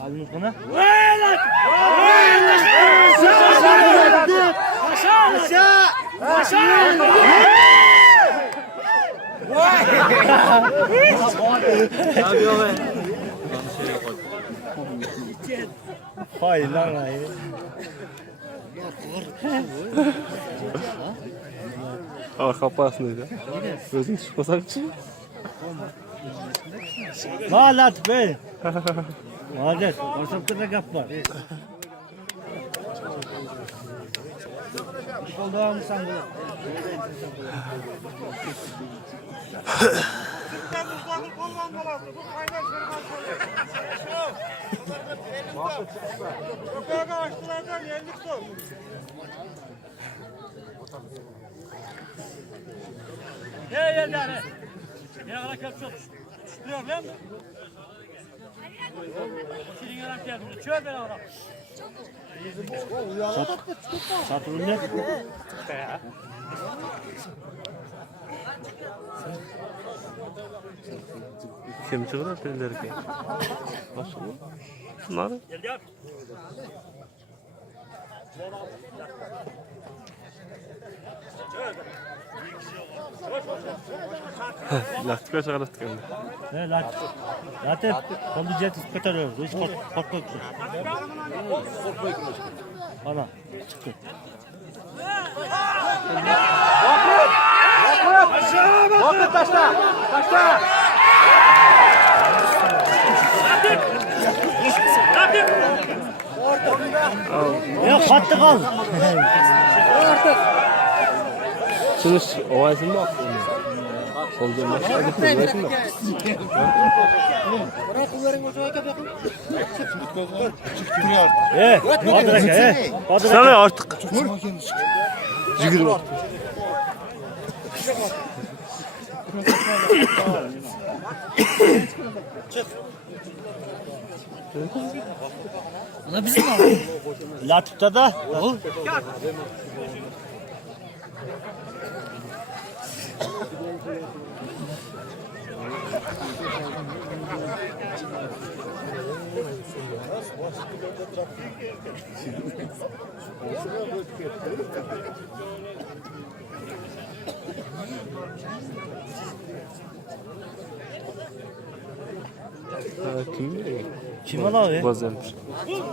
Alın sana. Hayır lan hayır. Arka pahasındaydı. Gözün çıkmasak için. Malat be. Malat. Ortalıkta da kap var. Oldu sen de. Gel gel. Ya ara kapçol. Tutuyor lan. Senin yaran geldi. Çöl ben ara. Satırın ne? Kim çıkıyor dediler ki? Nasıl bu? Şunlar? Gel gel. Lastikler çıkarttık hem de. Ne lan? Zaten kondijet ispatörüyoruz. Hiç korkma yok. Ana çıktı. Bakın taşla. Taşla. Ya kattı kal. Şunu ovasını mı attın? Solduğun başına gittin mi? Badrak Sana artık. Cigir var. Ana bizim mi? Latif'te da. Kim biliyor? Kim ala abi? Bozulmuş.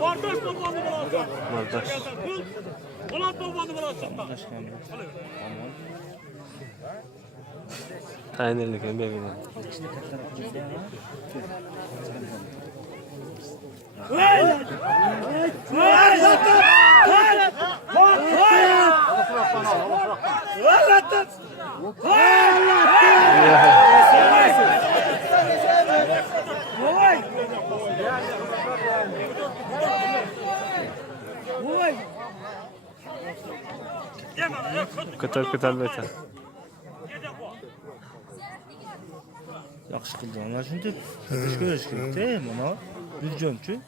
Bardaş babanı bırak. Bardaş. Ulan babanı bırak. Tayinerlik hem bebeğine. Kıtar beter. Yaxşı qildi. Ana shunday ish ko'rish kerak-da, mana Guljonchi.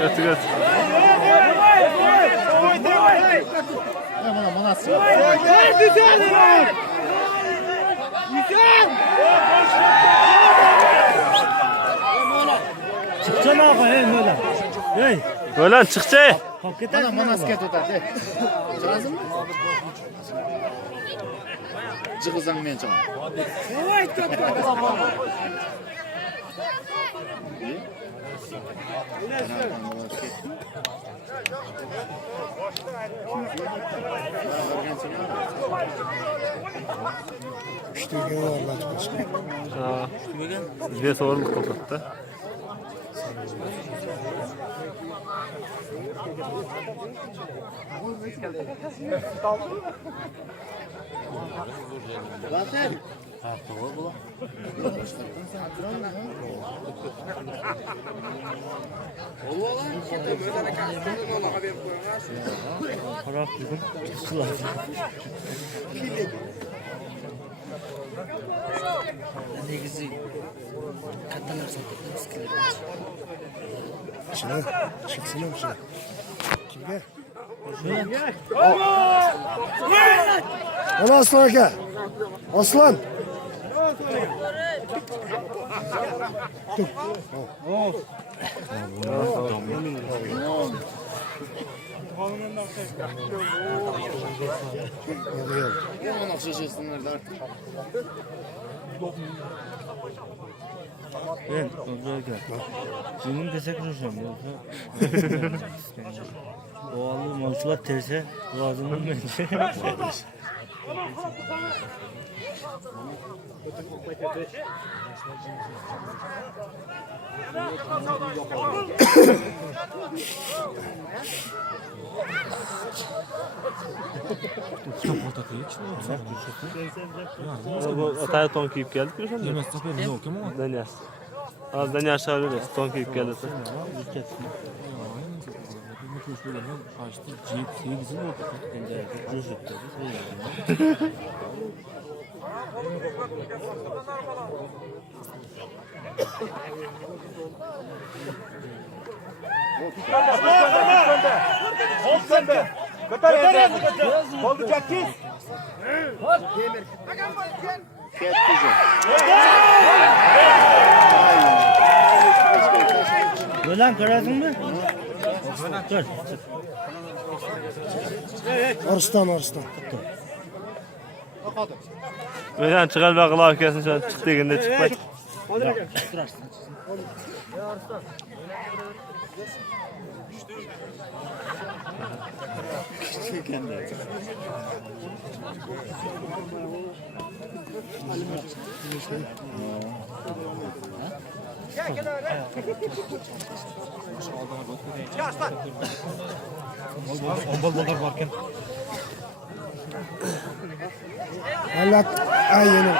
Götür. Çıksana abi, böyle. Hey. Böyle çıkacak. Bana Manasket otar de. Çıkasın mı? Çıkızdan men çıkam. Bizga sorunluk ko'rsatdi. Zaten. Ha, doğru bu. Parak dedim. Sular. Negizi kattalar satıyoruz kilometre. Şuna çıksana mı şuna? Kimge? Ana Aslan aka. Aslan. Onun akşaşırsınlar da artık. Ben oraya gel. Senin desek hocam yoksa. O alı malçılar terse boğazımın bence. Ataya ton kiyip geldik mi sen de? Yemez tabii yok ama. Danyas. Az Danyas çağırıyor. Ton kiyip geldi. Böyle karasın mı? Dur. Arslan Arslan. Böyle çıkar ve kulağı kesin şu an çıktı günde çıkmak. Allah ayını.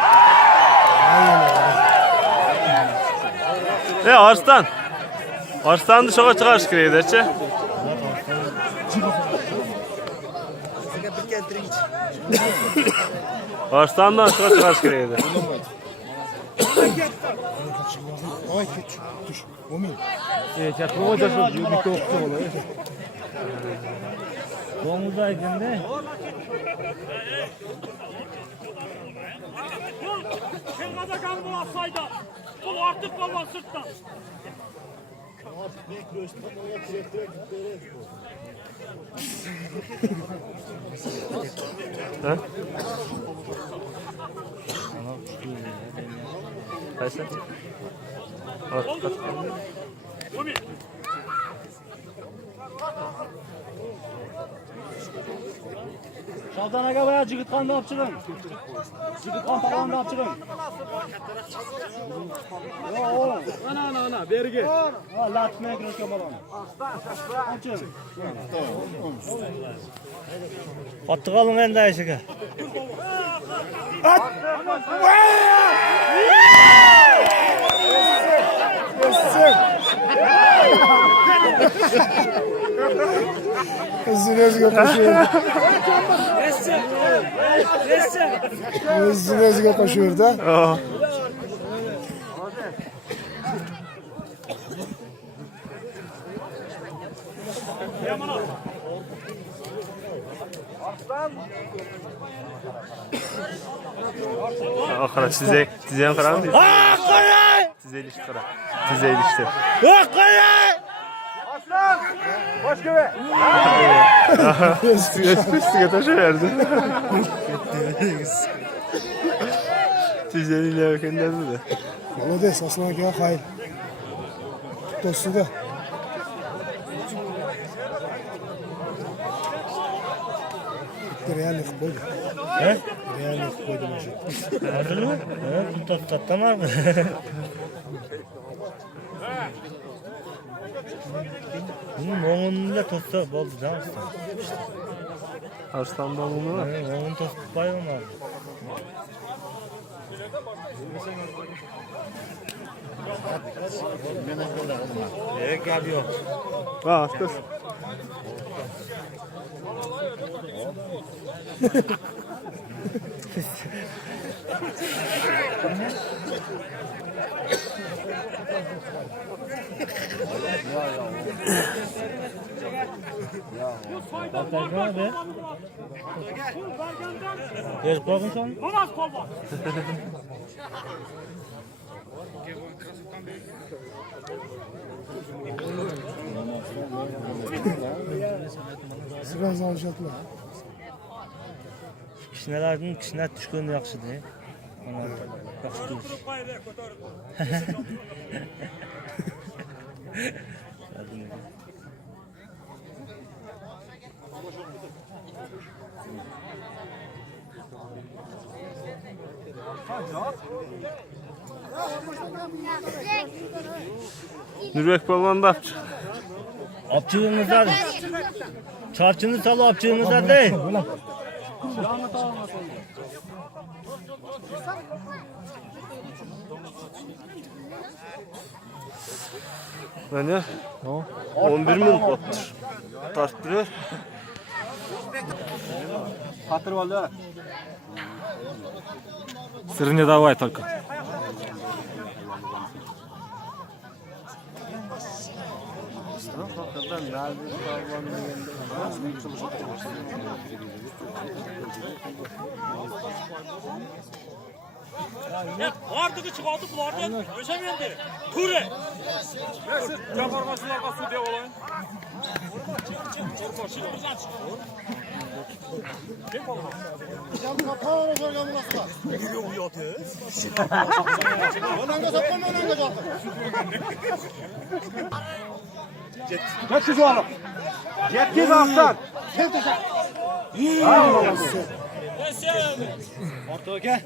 Arslan. Arslan dışarı çıkar şikayet ederse. Arslandan dışarı çıkar şikayet eder. Ay küçük. Düş. Omin. Evet, ya bu da şu bir topçu oluyor. Domuzaydın de. Şırnada kan bulasaydı. Bu artık baba sırttan. Ha? Kaçsın? Şaldan aga bayağı cıgıtkan ne yapçılın? Cıgıtkan falan ne yapçılın? Ana beri gel. Ha latmaya girişken balam. Açın. Attık alın en daha işe. Zünezge koşuyor. Zünezge koşuyor da. Akara size en karar mı? Size ilişki karar. Size ilişki. Üstüne taşı verdi. Tüzeliyle bakınlar mı da? Молодец, Aslan aka hayır. Dostu da. Reallik koydu. He? Reallik koydu maşallah. Gördün mü? Evet, bu tatlı var mı? Bunun oğlunuyla tostu oldu değil mi? Arslan'dan bunu var. Oğlun tostu bayım abi. Gel yok. Ha, kız. Gel korkun sen. Namaz kolban. Biraz alacaklar. Kişilerden kişiler düşkünü yaxşıdır. Ona yaxşı duruş. Nurek Palvan da apçı. Apçığınızda çarçını sal apçığınızda değil. Yani 11 minut batmış. Tarttırıyor. Hatır vallahi. Сырыне давай только. Vardığı çıkardı bulardan öşemendi. Ture. Japarmasılarga su de olayın. Çorba şimdi buradan çık. Ne oldu? Kapağını koyalım burası. Geliyor bu yatı. Onanga sapma onanga kaldı. Geç oğlum. Yetkiz aslan. Ortaya gel.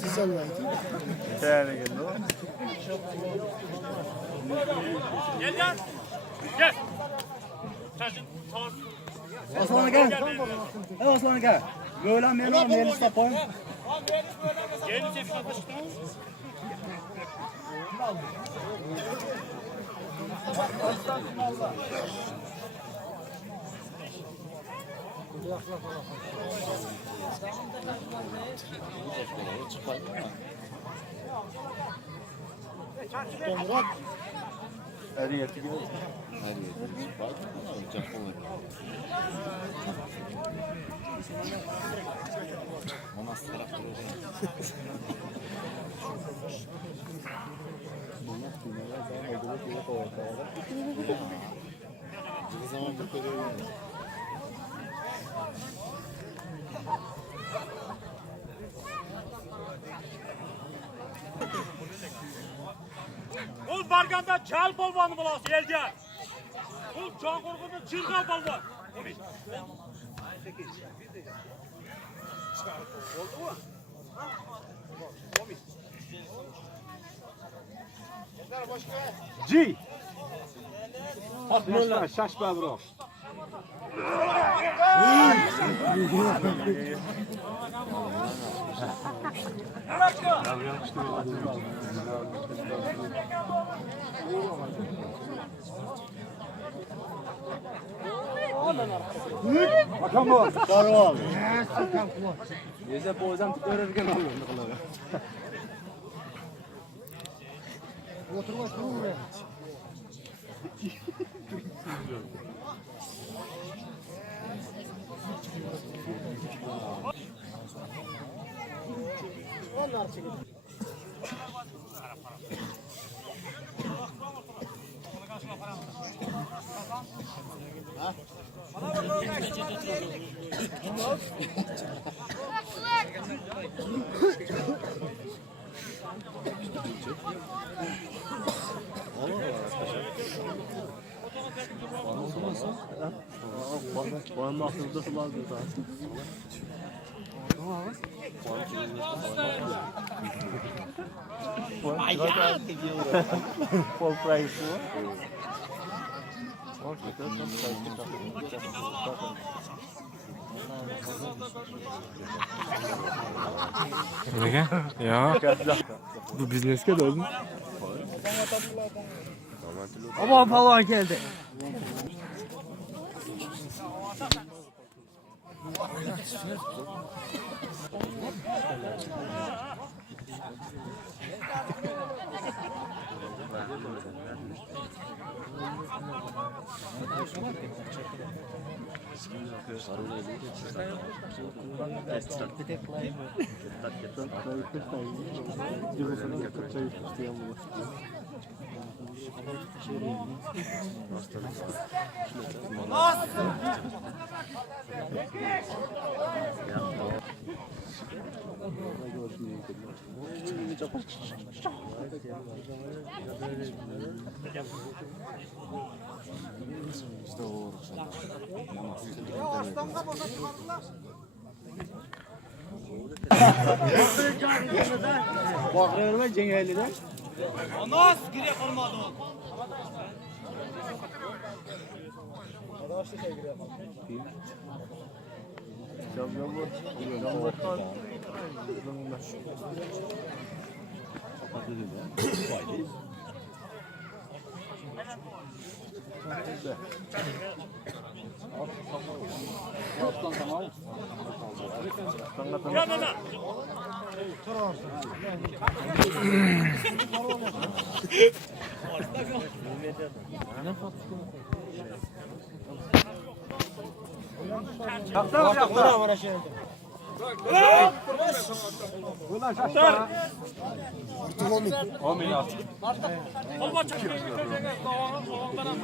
Siz almayın. Gel gel. Gel. Çarşın sağ. Aslan'a gel. Aslan'a gel. Böyle benim yerini sapayım. Gelin tepkine başına. Ol barganda çal balvanı bulası elge. Ol can korkunda çırgal balvan. Ci. Şaşma, şaşma bro. Bakalım bu. Sarı Neyse boğazdan öğrenirken oluyor. Oturma şunu buraya. Bana aklımda sular diyor daha. Full price bu. Nega? Yo'q. Bu biznesga do'zmi? Aman palvon keldi. Bakıyorum Cengeli'den. Anas gire kalmadı o. Yanına. Olma çakıyor. Dağından